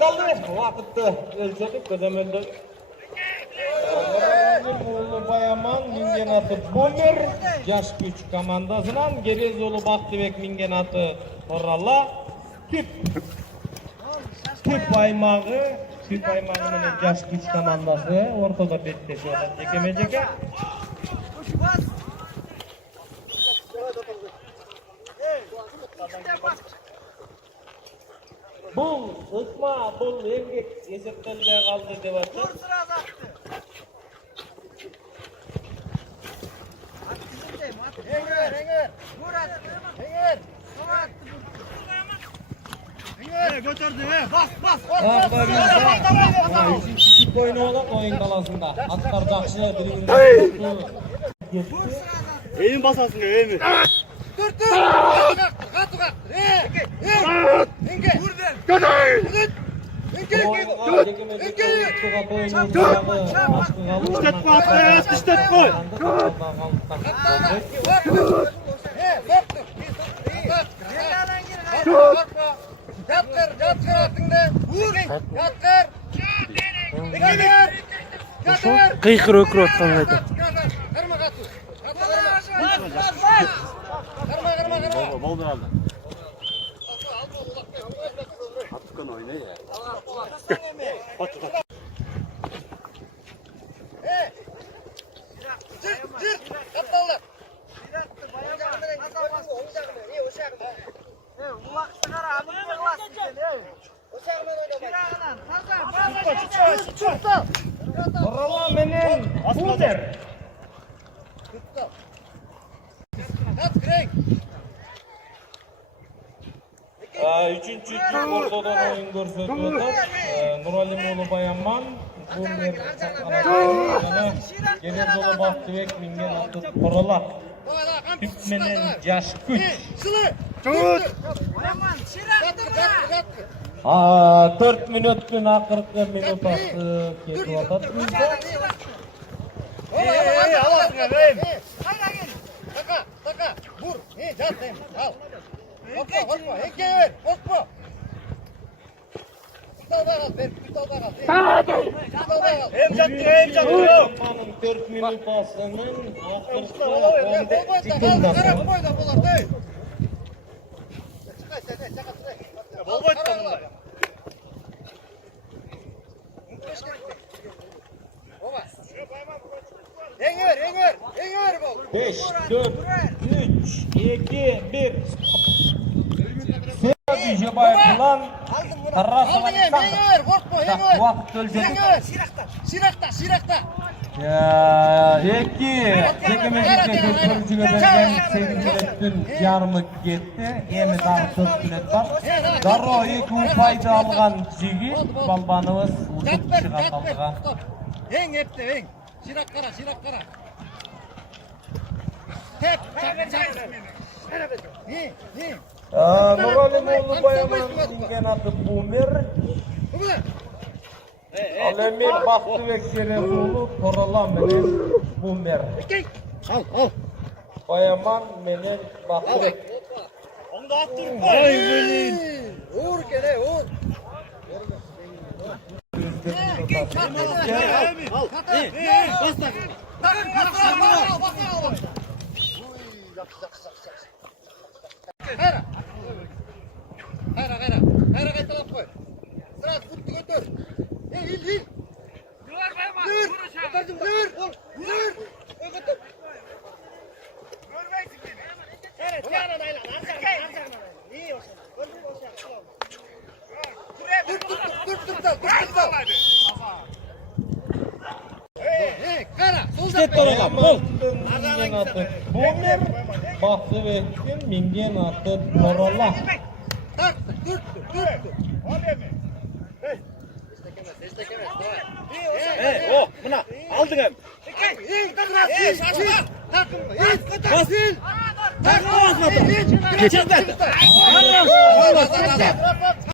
başlandı. Vakıttı. Ölçedik gözemelde. Bayaman mingen atı Boomer. Yaş güç komandasından Gerezolu Baktibek mingen atı Toralla. Tüp aymağı. Tüp aymağının yaş güç komandası. Ortada betleşiyor. Cekeme. Bul, ısma, bul, engek eseptelmeye kaldı dep atır. Dur sıra azattı. Engör. Vur attı. Engör. Sonra attı. Engör. Götürdü. Bas. Küçük oyunu olan oyun kalasında. Atlar dakşı birinin Eğim basasın eğimi. Dur. Kalk. Engör. Vur der. İşlet koy. Yatkır atında. Vur. Yatkır. Kıykır ökür otkanlaydı. Kırma katı. Kırma. Boldur aldı. Attıkan oyna ya. Cır. Kaptanlar. Orala menen Boomer. Üçüncü ortadan oyun görsötüyor. Nuralimoğlu Bayaman, Boomer Çakaralı, Gerezolu Baktibek mingen atı Torala. Tüp menen yaş güç. 4 minutun akırkı minut atı ketip atat. Taka. Vur. Jat deyim. Al. Korkma. Engör. Korkma. Bir tavda kal. Hem jattı yok. 4 minut asının akırkı 10 sekund Boyda. Bol boyutta bunlar. Engör bol. 5, 4, 3, 2, 1. Sevgili bayraklan Tarrasa Alexander. Engör, korkma, Engör. Vakit ölecek. Sirakta. Ya, Çekemezlikte götürücüge bergen 8 minutun yarımı gitti. Yemi daha 4 minut var. Darro 2 fayda algan jigi balbanımız uzup çığa kaldığa. Eng hepti, eng. Sirak kara. Hep. Nuralimoğlu Bayaman mingen atı Boomer. Alemir Baktibek Gerezolu Torala menen Boomer. Al. Bayaman menen Baktibek. Onu da attır. Uğur gele, uğur. Al. Bas da. Hayra kaytalap koy. Sıra tuttu götür. Hil. Dur. Götür. Görmeysin beni. Evet, yana dayla. İyi olsun. Dur. Kara. İşte Torala bol. Mingen atı Boomer. Baktibek'in mingen atı Torala. Dur. O buna aldın hem. Takım. Geçer de.